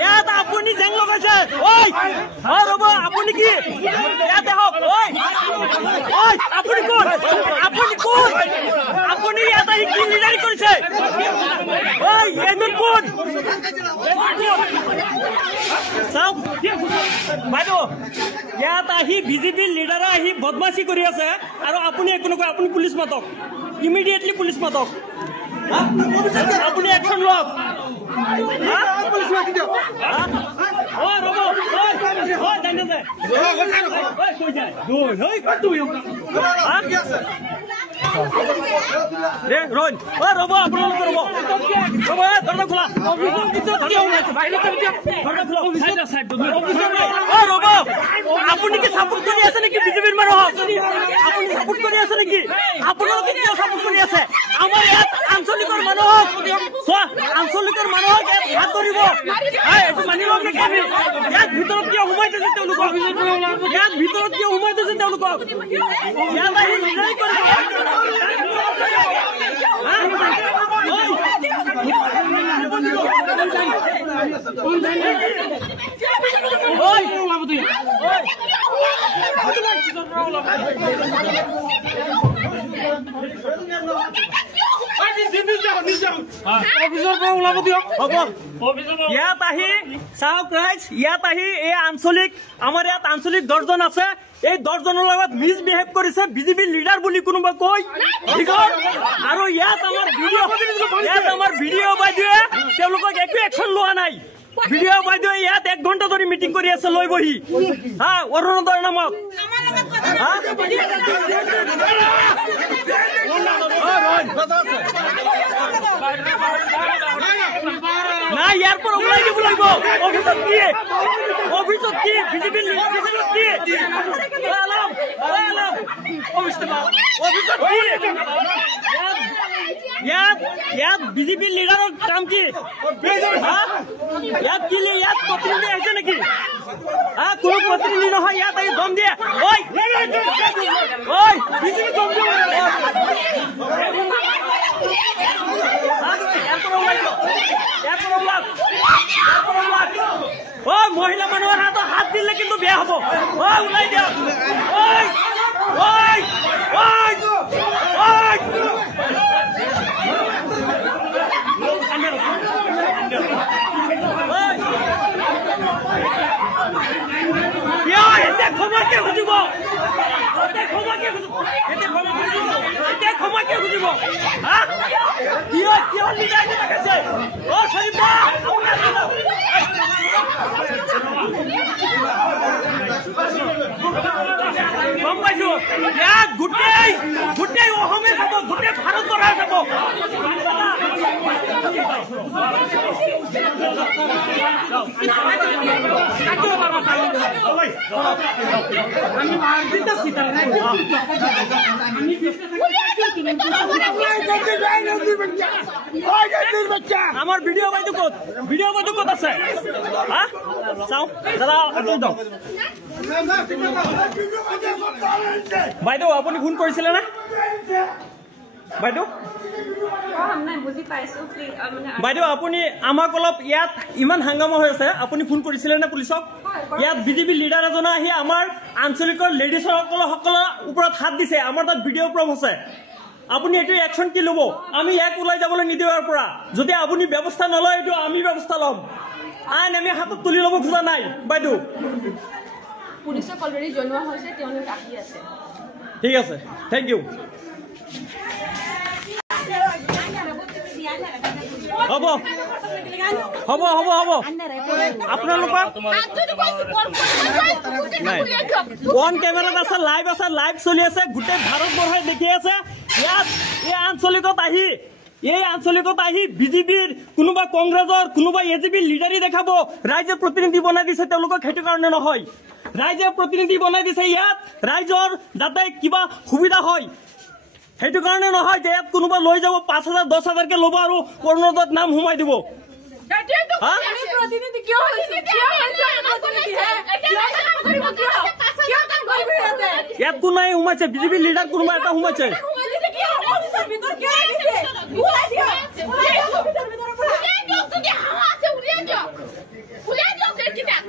ইয়াত আপুনি জেং লগাইছে ঐ ঐ ৰ'ব আপুনি কি ইয়াতে হওক ঐ ঐ আপুনি কোন আপুনি ইয়াত আহি কি লিডাৰি কৰিছে ঐ এইজন কোন চাওক বাইদেউ ইয়াত আহি বিজেপিৰ লিডাৰে আহি বদমাচি কৰি আছে আৰু আপুনি একো নকয় আপুনি পুলিচ মাতক ইমিডিয়েটলি পুলিচ মাতক আপুনি একশ্যন লওক ৰ'ব আপোনালোকে ৰ'ব দৰ্জা খোলা ৰ'ব আপুনি কি চাপোৰ্ট কৰি আছে নেকি বিজেপিৰ মানুহক আপুনি চাপোৰ্ট কৰি আছে নেকি আপোনালোকে কিয় চাপোৰ্ট কৰি আছে আমাৰ ইয়াত আঞ্চলিকৰ মানুহক চোৱা আঞ্চলিকৰ মানুহক ইয়াত হাত ধৰিব এইটো মানি লওক নেকি আমি ইয়াত ভিতৰত কিয় সোমাই দিছে তেওঁলোকক ইয়াত ভিতৰত কিয় সোমাই দিছে তেওঁলোকক ইয়াত আহি লিডাৰি কৰে ইয়াত আহি চাওক ৰাইজ ইয়াত আহি এই আঞ্চলিক আমাৰ ইয়াত আঞ্চলিক 10জন আছে এই 10জনৰ লগত মিছবিহেভ কৰিছে বিজেপিৰ লিডাৰ বুলি কোনোবা কৈ আৰু ইয়াত আমাৰ ভিডিঅ' বাইদেৱে তেওঁলোকক একো একশ্যন লোৱা নাই ভিডিঅ' বাইদেৱে ইয়াত 1 ঘণ্টা ধৰি মিটিং কৰি আছে লৈ বহি অৰুণোদয়ৰ নামত নাই ইয়াৰ পৰা ওলাই দিব লাগিব অফিচত কি বিজেপিৰ ইয়াত বিজেপিৰ লিডাৰৰ কাম কি ইয়াত প্ৰতিনিধি আহিছে নেকি কোনো প্ৰতিনিধি নহয় ইয়াত আহি দম দিয়ে বিজেপি দম দিয়ে মহিলা মানুহৰ হাত দিলে কিন্তু বেয়া হব ওলাই দিয়ক ক্ষমাকে খুজিব ক্ষমাকে খুজিব কিয় লিডাৰ দেখাইছে গম পাইছো ইয়াত গোটেই অসমে চাব গোটেই ভাৰত বঢ়াই চাব আমাৰ ভিডিও বাইদেউ কত আছে চাও দাদা বাইদেউ আপুনি ফোন কৰিছিলে না বাইদেউ বাইদেউ আপুনি আমাক অলপ ইয়াত ইমান হাংগামা হৈ আছে আপুনি ফোন কৰিছিলে নে পুলিচক ইয়াত বিজেপি লিডাৰ এজনে আহি আমাৰ আঞ্চলিকৰ লেডিজসকলৰ ওপৰত হাত দিছে আমাৰ তাত ভিডিঅ' প্ৰুফ আছে আপুনি এটো একশন কি লব আমি এক উলাই যাবলৈ নিদিওৰ পৰা যদি আপুনি ব্যৱস্থা নলয় এটো আমি ব্যৱস্থা লম আইন আমি হাতত তুলি লব খোজা নাই বাইদেউ পুলিচক অলৰেডি জনোৱা হৈছে তেওঁলোক আহি আছে ঠিক আছে থ্যাংক ইউ হব হব হব হব আপোনালোকৰ অন কেমেৰাত আছে লাইভ চলি আছে গোটেই ভাৰতবৰ্ষই দেখি আছে ইয়াত এই আঞ্চলিকত আহি বিজেপিৰ কোনোবা কংগ্ৰেছৰ কোনোবা এজিপিৰ লিডাৰি দেখাব ৰাজ্যৰ প্ৰতিনিধি বনাই দিছে তেওঁলোকক সেইটো কাৰণে নহয় ৰাজ্যৰ প্ৰতিনিধি বনাই দিছে ইয়াত ৰাজ্যৰ যাতে কিবা সুবিধা হয় সেইটো কাৰণে নহয় যে ইয়াত কোনোবা লৈ যাব 5000 10000 কে ল'ব আৰু অৰুণোদয়ত নাম সোমাই দিব ইয়াত কোন নাই সোমাইছে বিজেপি লিডাৰ কোনোবা এটা সোমাইছে দিয়ক, উলিয়াই দিয়ক এইকেইটাক।